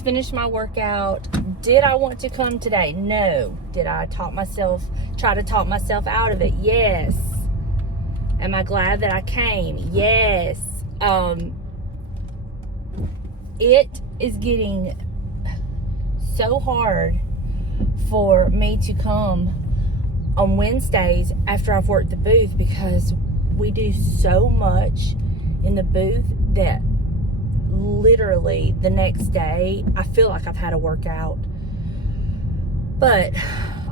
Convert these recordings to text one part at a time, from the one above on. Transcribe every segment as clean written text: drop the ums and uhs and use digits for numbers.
just finished my workout. Did I want to come today? No. Did I try to talk myself out of it? Yes. Am I glad that I came? Yes. It is getting so hard for me to come on Wednesdays after I've worked the booth, because we do so much in the booth that literally the next day I feel like I've had a workout. But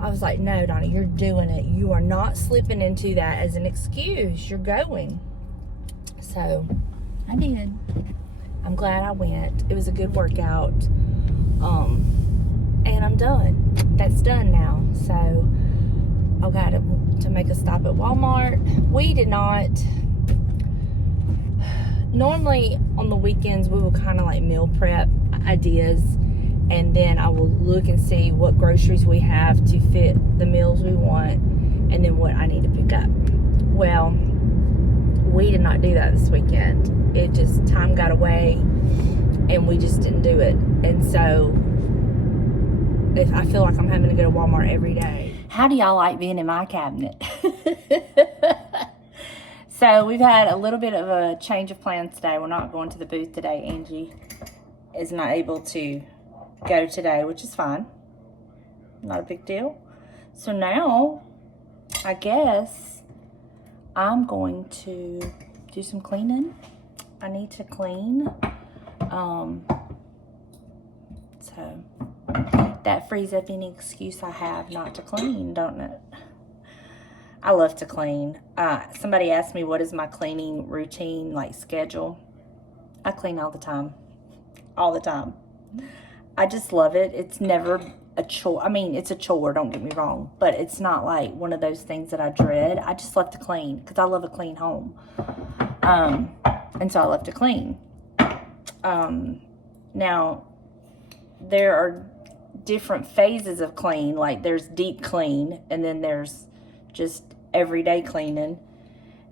I was like, no, Donna, you're doing it. You are not slipping into that as an excuse. You're going. So I did. I'm glad I went. It was a good workout. And I'm done. That's done now. So I got to make a stop at Walmart. We did not. Normally on the weekends we will kind of like meal prep ideas, and then I will look and see what groceries we have to fit the meals we want, and then what I need to pick up. Well, we did not do that this weekend. It just, time got away and we just didn't do it. And so if I feel like I'm having to go to Walmart every day. How do y'all like being in my cabinet? So we've had a little bit of a change of plans today. We're not going to the booth today. Angie is not able to go today, which is fine. Not a big deal. So now, I guess I'm going to do some cleaning. I need to clean. So that frees up any excuse I have not to clean, don't it? I love to clean. Somebody asked me, what is my cleaning routine, like schedule? I clean all the time. All the time. I just love it. It's never a chore. I mean, it's a chore, don't get me wrong. But it's not like one of those things that I dread. I just love to clean because I love a clean home. And so I love to clean. Now, there are different phases of clean. Like there's deep clean, and then there's just everyday cleaning.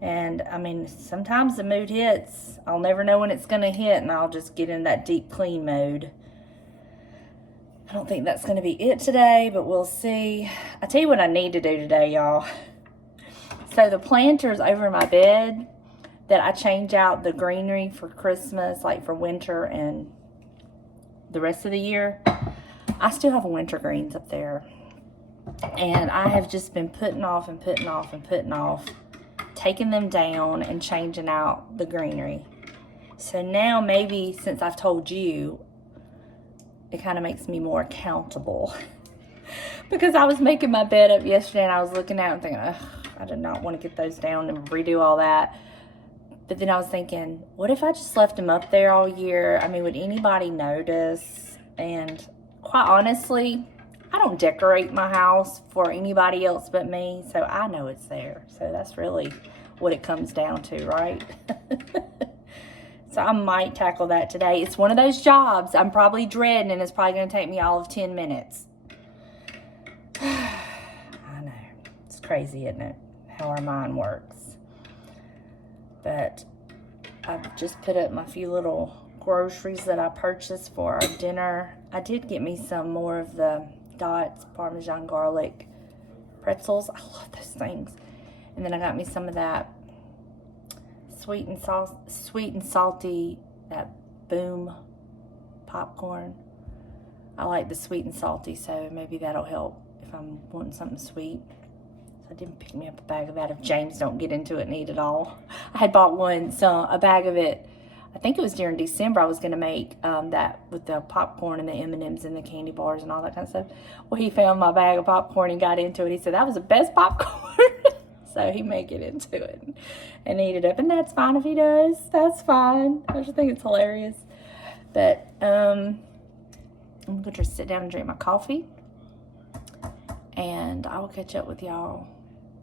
And I mean, sometimes the mood hits. I'll never know when it's gonna hit, and I'll just get in that deep clean mode. I don't think that's gonna be it today, but we'll see. I tell you what I need to do today, y'all. So the planters over my bed that I change out the greenery for Christmas, like for winter and the rest of the year, I still have winter greens up there. And I have just been putting off and putting off and putting off taking them down and changing out the greenery. So now maybe since I've told you, it kind of makes me more accountable. Because I was making my bed up yesterday and I was looking at it and thinking, ugh, I did not want to get those down and redo all that. But then I was thinking, what if I just left them up there all year? I mean, would anybody notice? And quite honestly, I don't decorate my house for anybody else but me, so I know it's there. So that's really what it comes down to, right? So I might tackle that today. It's one of those jobs I'm probably dreading, and it's probably going to take me all of 10 minutes. I know. It's crazy, isn't it? How our mind works. But I've just put up my few little groceries that I purchased for our dinner. I did get me some more of the Dots Parmesan garlic pretzels. I love those things. And then I got me some of that sweet and salty, that Boom popcorn. I like the sweet and salty, so maybe that'll help if I'm wanting something sweet. So I didn't pick me up a bag of that if James don't get into it and eat it all. I had bought a bag of it. I think it was during December. I was going to make that with the popcorn and the M&Ms and the candy bars and all that kind of stuff. Well, he found my bag of popcorn and got into it. He said, that was the best popcorn. So he may get into it and eat it up. And that's fine if he does. That's fine. I just think it's hilarious. But I'm going to just sit down and drink my coffee. And I will catch up with y'all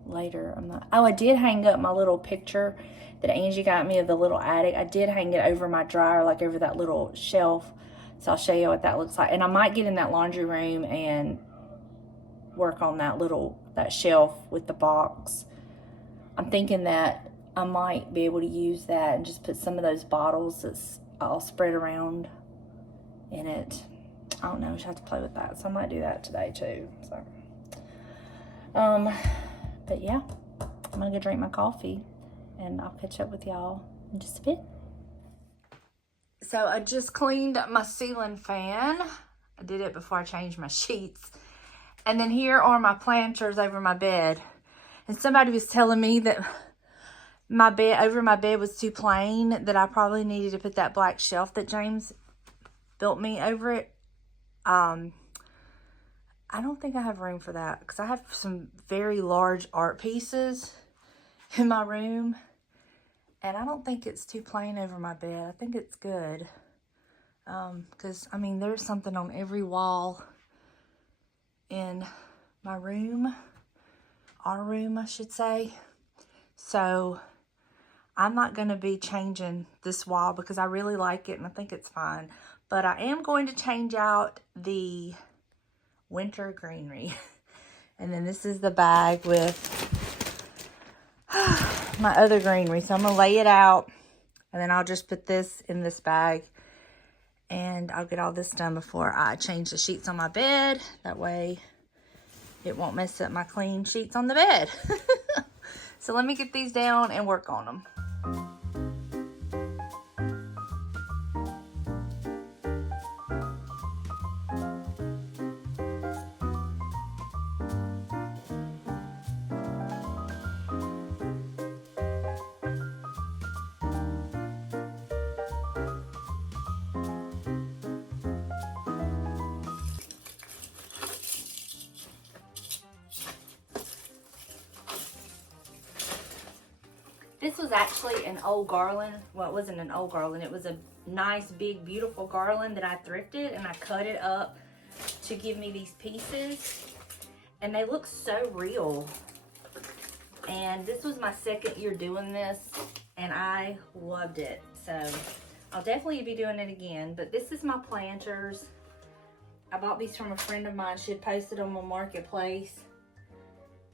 later. I did hang up my little picture that Angie got me of the little attic. I did hang it over my dryer, like over that little shelf. So I'll show you what that looks like. And I might get in that laundry room and work on that shelf with the box. I'm thinking that I might be able to use that and just put some of those bottles that's all spread around in it. I don't know, I should have to play with that. So I might do that today too. So, but yeah, I'm gonna go drink my coffee and I'll catch up with y'all in just a bit. So I just cleaned my ceiling fan. I did it before I changed my sheets. And then here are my planters over my bed. And somebody was telling me that my bed, over my bed was too plain, that I probably needed to put that black shelf that James built me over it. I don't think I have room for that because I have some very large art pieces in my room. And I don't think it's too plain over my bed. I think it's good. Because, I mean, there's something on every wall in my room. Our room, I should say. So, I'm not going to be changing this wall because I really like it and I think it's fine. But I am going to change out the winter greenery. And then this is the bag with my other greenery. So I'm going to lay it out and then I'll just put this in this bag and I'll get all this done before I change the sheets on my bed. That way it won't mess up my clean sheets on the bed. So let me get these down and work on them. This was actually an old garland. Well, it wasn't an old garland. It was a nice, big, beautiful garland that I thrifted, and I cut it up to give me these pieces. And they look so real. And this was my second year doing this, and I loved it. So I'll definitely be doing it again. But this is my planters. I bought these from a friend of mine. She had posted them on Marketplace.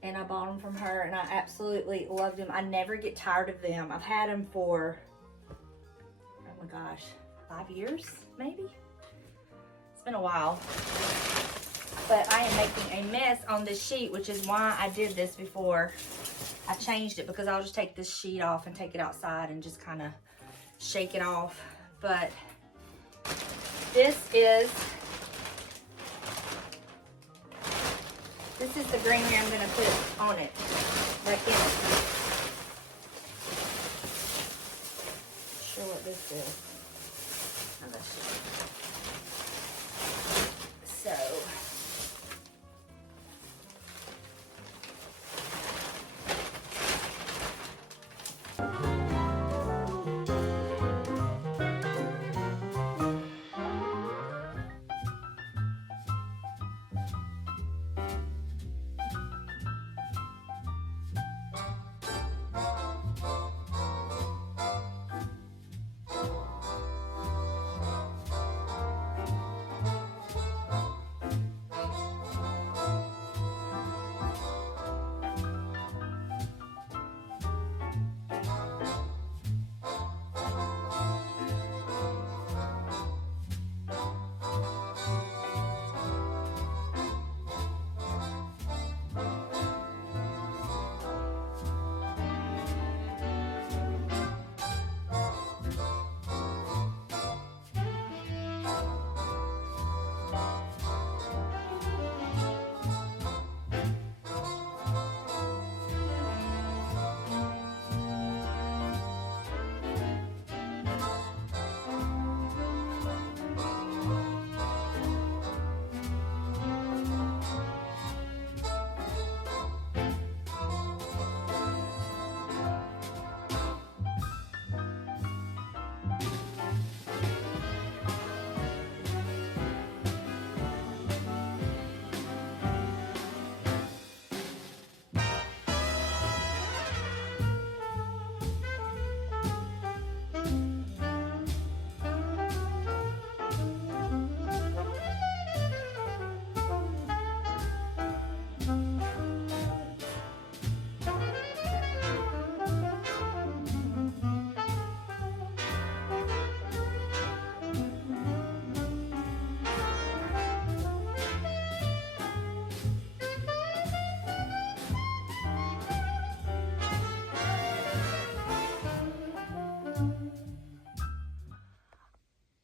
And I bought them from her, and I absolutely loved them. I never get tired of them. I've had them for, oh my gosh, 5 years, maybe? It's been a while. But I am making a mess on this sheet, which is why I did this before I changed it, because I'll just take this sheet off and take it outside and just kind of shake it off. But this is the greenery I'm going to put on it, like in it. Not sure what this is. I'm not sure. So,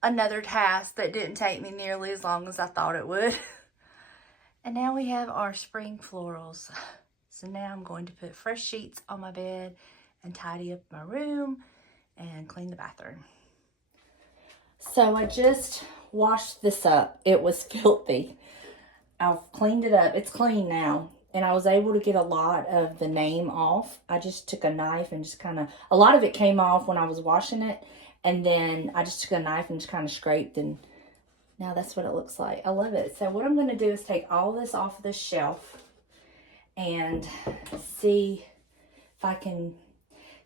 another task that didn't take me nearly as long as I thought it would. And now we have our spring florals. So now I'm going to put fresh sheets on my bed and tidy up my room and clean the bathroom. So I just washed this up. It was filthy. I've cleaned it up. It's clean now. And I was able to get a lot of the name off. I just took a knife and just kind of, a lot of it came off when I was washing it. And then I just took a knife and just kind of scraped, and now that's what it looks like. I love it. So what I'm going to do is take all this off of the shelf and see if I can,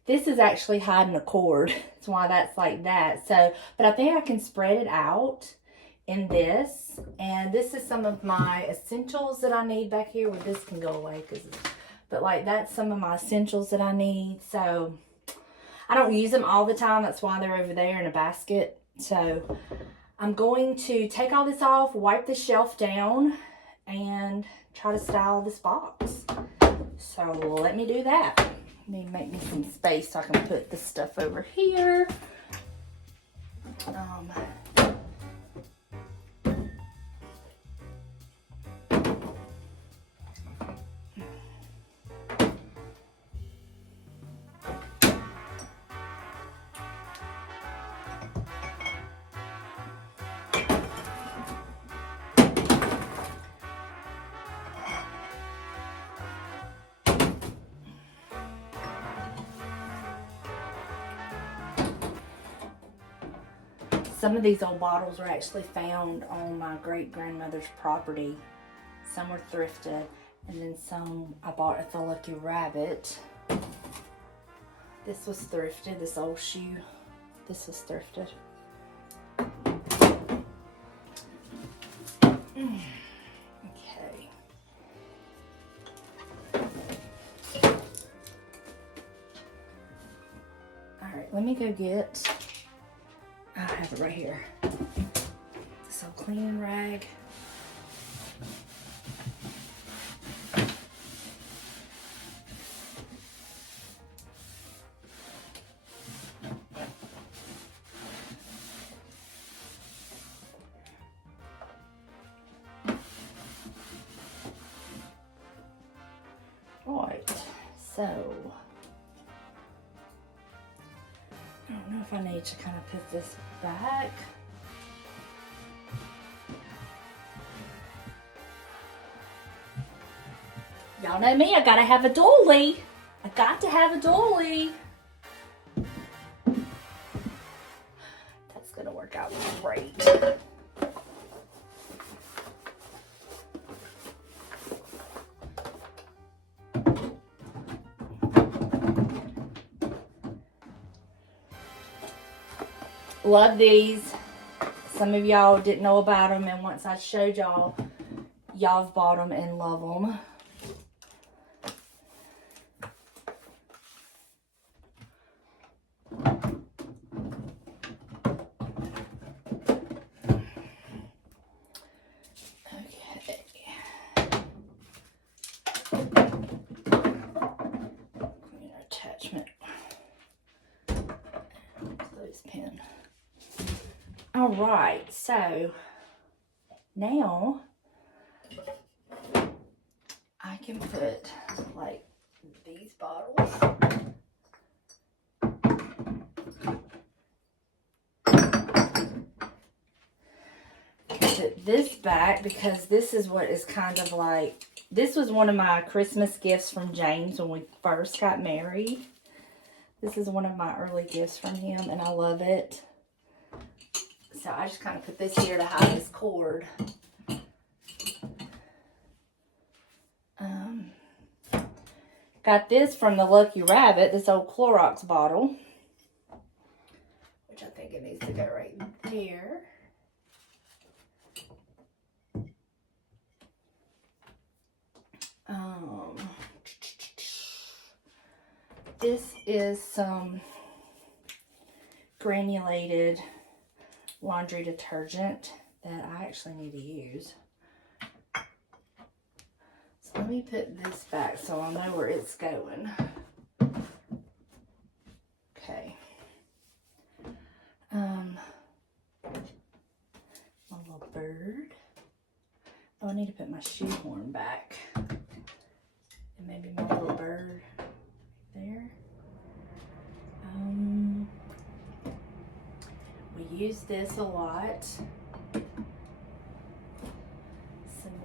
this is actually hiding a cord. That's why that's like that. So, but I think I can spread it out in this. And this is some of my essentials that I need back here. Well, this can go away, but like that's some of my essentials that I need. So I don't use them all the time. That's why they're over there in a basket. So I'm going to take all this off, wipe the shelf down, and try to style this box. So let me do that. Let me make me some space so I can put this stuff over here. Some of these old bottles were actually found on my great-grandmother's property. Some were thrifted, and then some I bought at the Lucky Rabbit. This was thrifted, this old shoe. This was thrifted. Okay. Alright, let me go get, I have it right here. This old cleaning rag. Right, so I don't know if I need to kind of put this back. Y'all know me, I gotta have a dolly. I got to have a dolly. That's gonna work out great. Love these. Some of y'all didn't know about them, and once I showed y'all, y'all have bought them and love them. Okay. Clean attachment. Clothespin. All right, so now I can put like these bottles. Put this back because this is what is kind of like, this was one of my Christmas gifts from James when we first got married. This is one of my early gifts from him, and I love it. So I just kind of put this here to hide this cord. Got this from the Lucky Rabbit, this old Clorox bottle, which I think it needs to go right there. This is some granulated laundry detergent that I actually need to use. So let me put this back so I know where it's going. Okay. my shoehorn back. And maybe my little bird there. We use this a lot. Some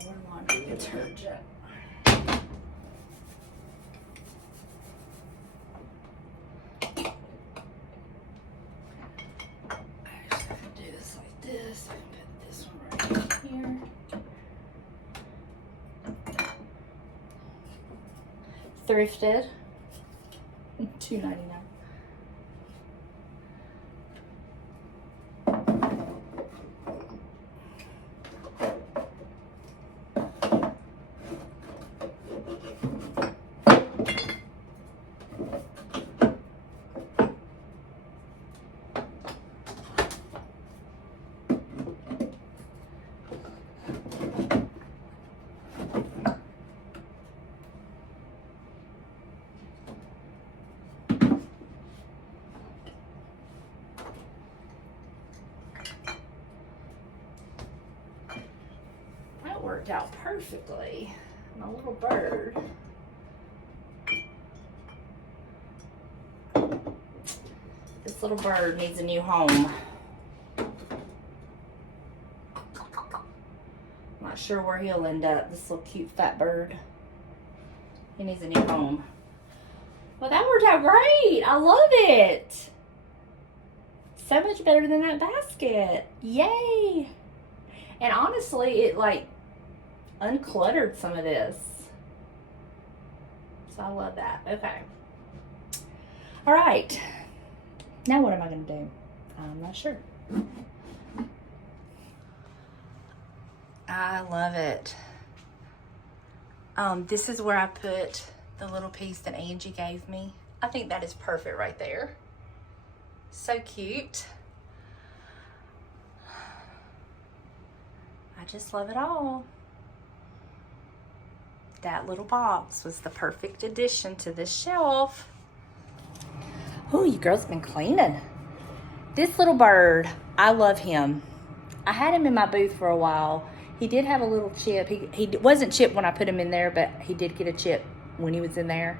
more laundry detergent. This. I can put this one right here. Thrifted. $2.99. Worked out perfectly. My little bird. This little bird needs a new home. Not sure where he'll end up, this little cute fat bird. He needs a new home. Well, that worked out great. I love it. So much better than that basket. Yay. And honestly, it like uncluttered some of this. So I love that. Okay. All right. Now what am I going to do? I'm not sure. I love it. This is where I put the little piece that Angie gave me. I think that is perfect right there. So cute. I just love it all. That little box was the perfect addition to this shelf. Oh, you girls been cleaning. This little bird, I love him. I had him in my booth for a while. He did have a little chip. He wasn't chipped when I put him in there, but he did get a chip when he was in there.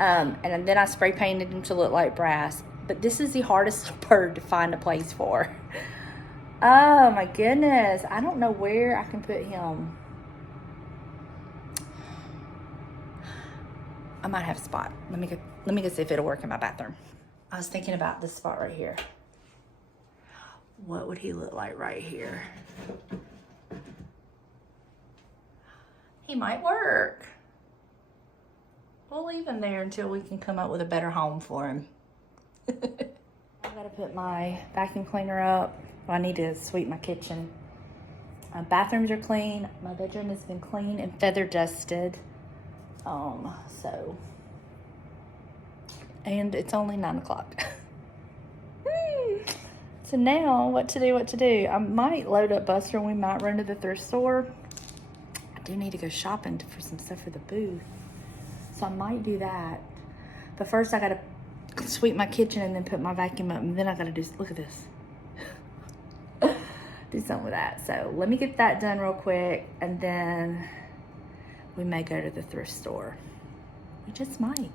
And then I spray painted him to look like brass. But this is the hardest little bird to find a place for. Oh my goodness. I don't know where I can put him. I might have a spot. Let me go see if it'll work in my bathroom. I was thinking about this spot right here. What would he look like right here? He might work. We'll leave him there until we can come up with a better home for him. I gotta put my vacuum cleaner up. I need to sweep my kitchen. My bathrooms are clean. My bedroom has been clean and feather dusted. And it's only 9 o'clock. So now, what to do? I might load up Buster and we might run to the thrift store. I do need to go shopping for some stuff for the booth. So I might do that. But first I gotta sweep my kitchen and then put my vacuum up. And then I gotta do, look at this. Do something with that. So let me get that done real quick. And then we may go to the thrift store. We just might.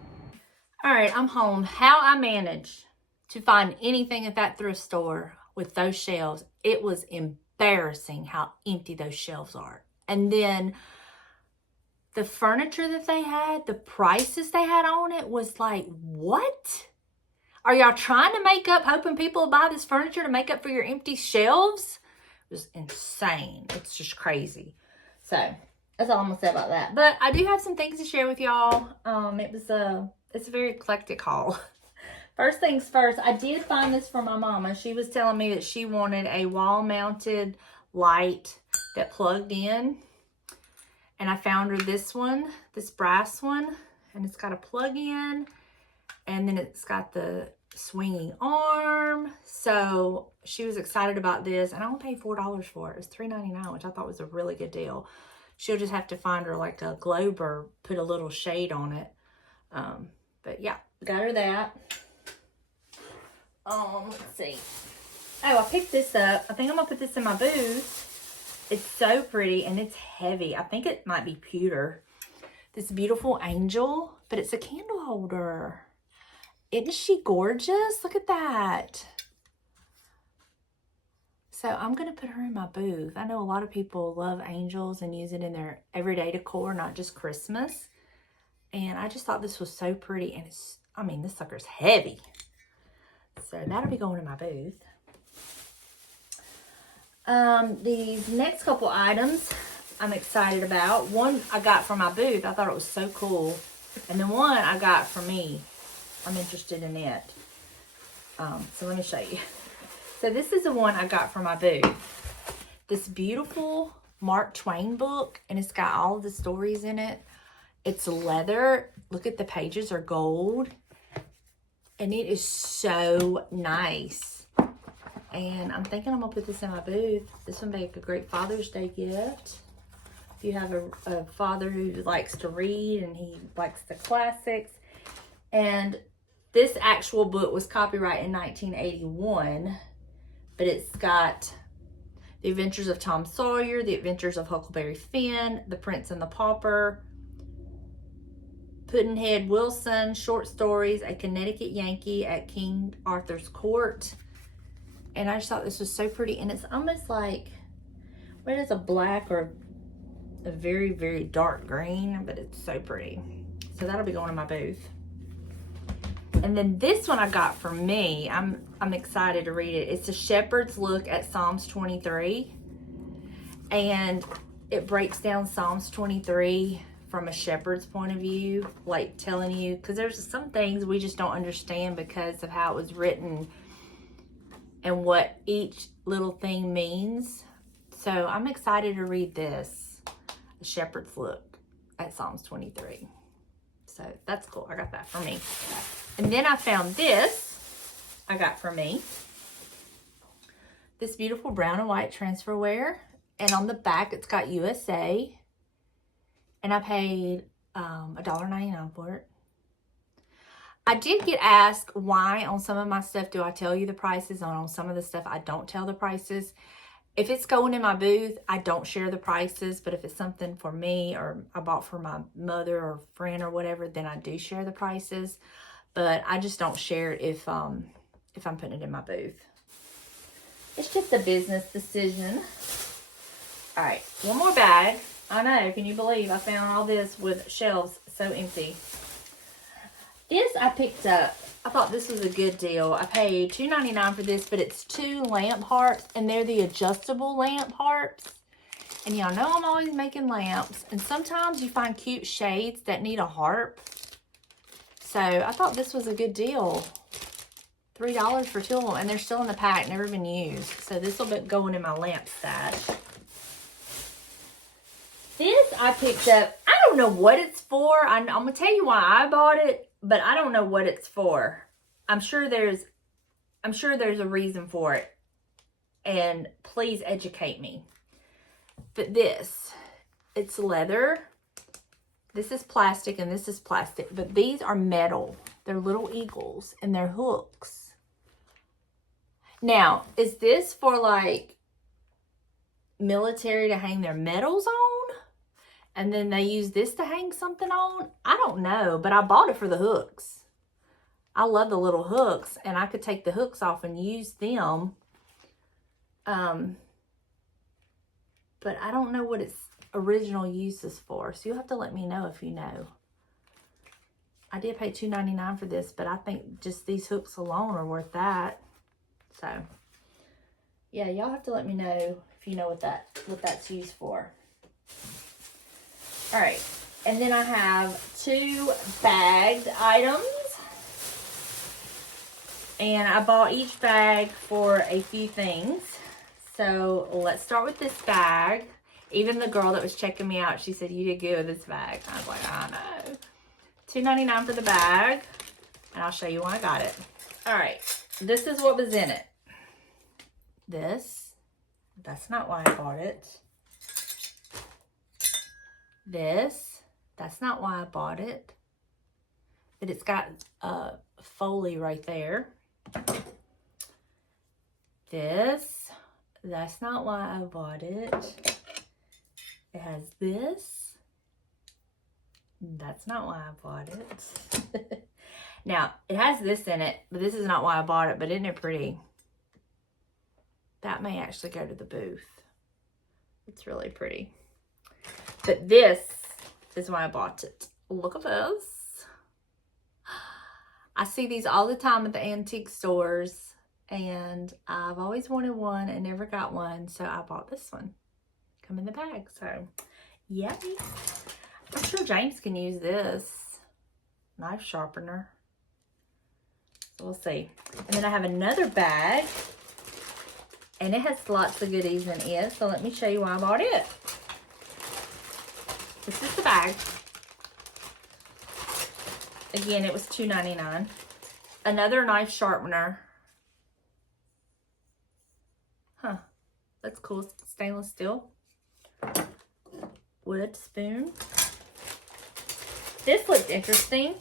All right, I'm home. How I managed to find anything at that thrift store with those shelves, it was embarrassing how empty those shelves are. And then the furniture that they had, the prices they had on it was like, what? Are y'all trying to make up, hoping people will buy this furniture to make up for your empty shelves? It was insane. It's just crazy. So that's all I'm gonna say about that. But I do have some things to share with y'all. It's a very eclectic haul. First things first, I did find this for my mama. She was telling me that she wanted a wall-mounted light that plugged in. And I found her this one, this brass one. And it's got a plug-in. And then it's got the swinging arm. So she was excited about this. And I only paid $4 for it. It was $3.99, which I thought was a really good deal. She'll just have to find her like a globe or put a little shade on it. But yeah, got her that. Let's see. Oh, I picked this up. I think I'm gonna put this in my booth. It's so pretty and it's heavy. I think it might be pewter. This beautiful angel, but it's a candle holder. Isn't she gorgeous? Look at that. So I'm going to put her in my booth. I know a lot of people love angels and use it in their everyday decor, not just Christmas. And I just thought this was so pretty. And it's, I mean, this sucker's heavy. So that'll be going in my booth. These next couple items I'm excited about. One I got from my booth. I thought it was so cool. And then one I got for me. I'm interested in it. So let me show you. So this is the one I got from my booth. This beautiful Mark Twain book. And it's got all of the stories in it. It's leather. Look at the pages are gold. And it is so nice. And I'm thinking I'm going to put this in my booth. This would make a great Father's Day gift. If you have a father who likes to read and he likes the classics. And this actual book was copyrighted in 1981. But it's got The Adventures of Tom Sawyer, The Adventures of Huckleberry Finn, The Prince and the Pauper, Pudd'nhead Wilson, short stories, A Connecticut Yankee at King Arthur's Court. And I just thought this was so pretty. And it's almost like, what is a black or a very, very dark green, but it's so pretty. So that'll be going in my booth. And then this one I got for me. I'm excited to read it. It's a shepherd's look at Psalms 23. And it breaks down Psalms 23 from a shepherd's point of view, like telling you, because there's some things we just don't understand because of how it was written and what each little thing means. So I'm excited to read this, A Shepherd's Look at Psalms 23. So that's cool. I got that for me. And then I found this I got for me. This beautiful brown and white transferware. And on the back, it's got USA. And I paid $1.99 for it. I did get asked why on some of my stuff do I tell you the prices, and on some of the stuff I don't tell the prices. If it's going in my booth, I don't share the prices, but if it's something for me or I bought for my mother or friend or whatever, then I do share the prices. But I just don't share it if I'm putting it in my booth. It's just a business decision. All right, one more bag. I know, can you believe I found all this with shelves so empty? This I picked up. I thought this was a good deal. I paid $2.99 for this, but it's 2 lamp hearts, and they're the adjustable lamp hearts. And y'all know I'm always making lamps, and sometimes you find cute shades that need a harp. So I thought this was a good deal. $3 for 2 of them, and they're still in the pack, never been used. So this will be going in my lamp stash. This I picked up. I don't know what it's for. I'm going to tell you why I bought it, but I don't know what it's for. I'm sure there's a reason for it. And please educate me. But this, it's leather. This is plastic and this is plastic, but these are metal. They're little eagles and they're hooks. Now, is this for like military to hang their medals on? And then they use this to hang something on? I don't know, but I bought it for the hooks. I love the little hooks, and I could take the hooks off and use them. But I don't know what its original use is for, so you'll have to let me know if you know. I did pay $2.99 for this, but I think just these hooks alone are worth that. So, yeah, y'all have to let me know if you know what that's used for. All right, and then I have 2 bagged items. And I bought each bag for a few things. So let's start with this bag. Even the girl that was checking me out, she said, you did good with this bag. I was like, I know. $2.99 for the bag. And I'll show you why I got it. All right, this is what was in it. That's not why I bought it. That's not why I bought it. But it's got Foley right there. That's not why I bought it. It has this. That's not why I bought it. Now, it has this in it, but this is not why I bought it, but isn't it pretty? That may actually go to the booth. It's really pretty. But this is why I bought it. Look at this. I see these all the time at the antique stores, and I've always wanted one and never got one, so I bought this one. Come in the bag, so yay. I'm sure James can use this knife sharpener. So we'll see. And then I have another bag, and it has lots of goodies in it, so let me show you why I bought it. This is the bag. Again, it was $2.99. Another knife sharpener. Huh, that's cool. Stainless steel. Wood spoon. This looks interesting.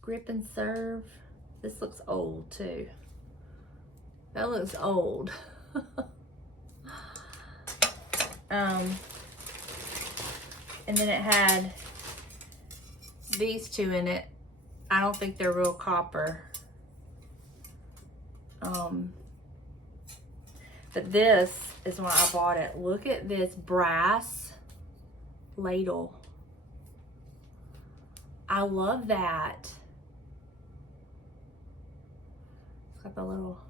Grip and serve. This looks old too. That looks old. And then it had these two in it. I don't think they're real copper. But this is why I bought it. Look at this brass ladle. I love that. It's got the little,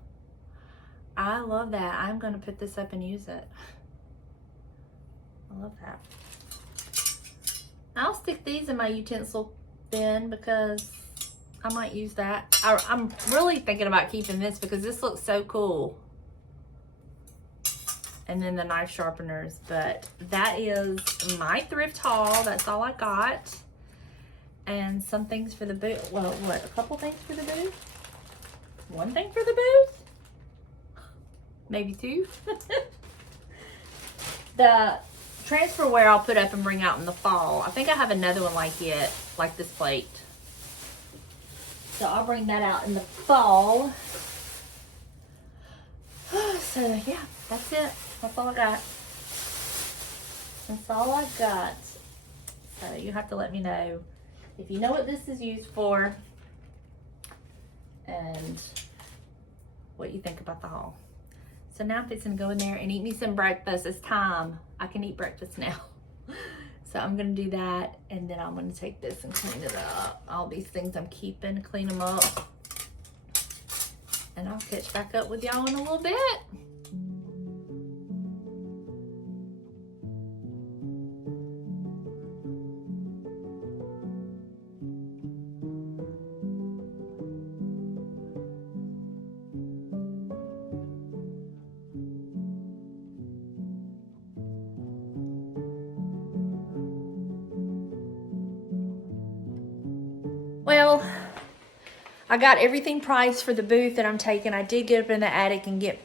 I love that. I'm gonna put this up and use it. I love that. I'll stick these in my utensil bin because I might use that. I'm really thinking about keeping this because this looks so cool. And then the knife sharpeners, but that is my thrift haul. That's all I got. And some things for the booth. Well, what, a couple things for the booth? One thing for the booth? Maybe two. The transferware I'll put up and bring out in the fall. I think I have another one like it, like this plate. So I'll bring that out in the fall. So yeah, that's it. That's all I got. That's all I got. So you have to let me know if you know what this is used for and what you think about the haul. So now I'm fixing to go in there and eat me some breakfast. It's time. I can eat breakfast now. So I'm gonna do that, and then I'm gonna take this and clean it up. All these things I'm keeping, clean them up. And I'll catch back up with y'all in a little bit. Well, I got everything priced for the booth that I'm taking. I did get up in the attic and get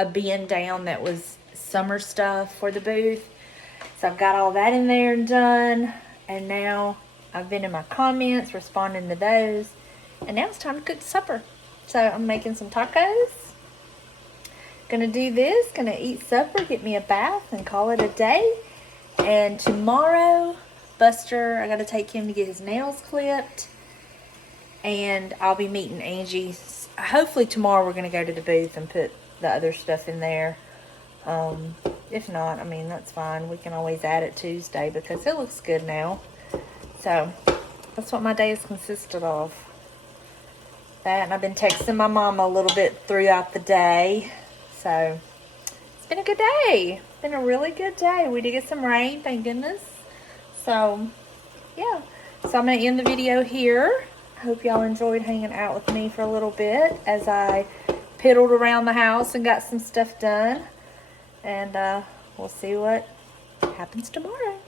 a bin down that was summer stuff for the booth. So I've got all that in there and done. And now I've been in my comments, responding to those. And now it's time to cook supper. So I'm making some tacos. Gonna do this, gonna eat supper, get me a bath, and call it a day. And tomorrow, Buster, I gotta take him to get his nails clipped. And I'll be meeting Angie. Hopefully tomorrow we're going to go to the booth and put the other stuff in there. If not, I mean, that's fine. We can always add it Tuesday because it looks good now. So that's what my day has consisted of. That, and I've been texting my mama a little bit throughout the day. So it's been a good day. It's been a really good day. We did get some rain, thank goodness. So yeah. So I'm going to end the video here. Hope y'all enjoyed hanging out with me for a little bit as I piddled around the house and got some stuff done. And we'll see what happens tomorrow.